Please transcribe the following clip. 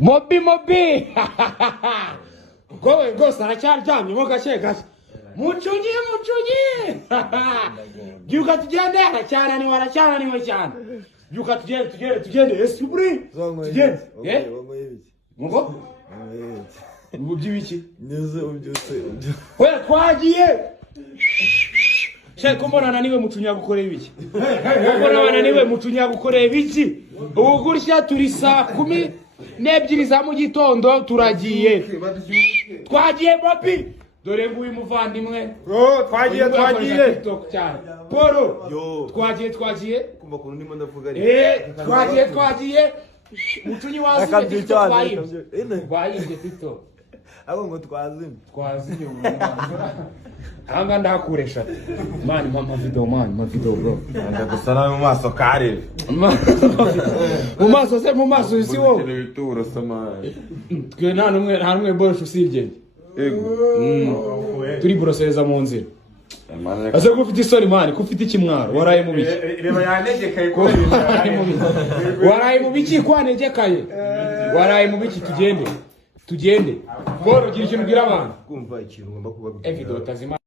Mobi go aracyardyamye mo gake gake mucunyi byuka tugende aracyananiwe cyane byuka tugende esprit tugende ngo byibiki neze ubyutse we twagiye Shaka mbona naniwe mucunya gukora ibiki mbona bananiwe mucunya gukora ibiki ubu gutya turi saa 12 za mu gitondo turagiye Bobi dore nguyu muvandimwe twagiye Poro twagiye kumva kuntu ndimo ndavuga twagiye mucunyi wazi twayibye TikTok abo ngo twazimye anga ndakuresha mama video bro anda gusana mu maso kare mu maso isi wo ibituro sama twe nta numwe bosho usibye turi brosereza mu nzira ase ko ufite isoni mani ko ufite ikimwaro waraye mu biki reba yanegekaye ko waraye mu biki kwanegekaye waraye mu biki tugende boro gira ikintu bwira abantu kumva ikintu ngomba kubabwira evido tazima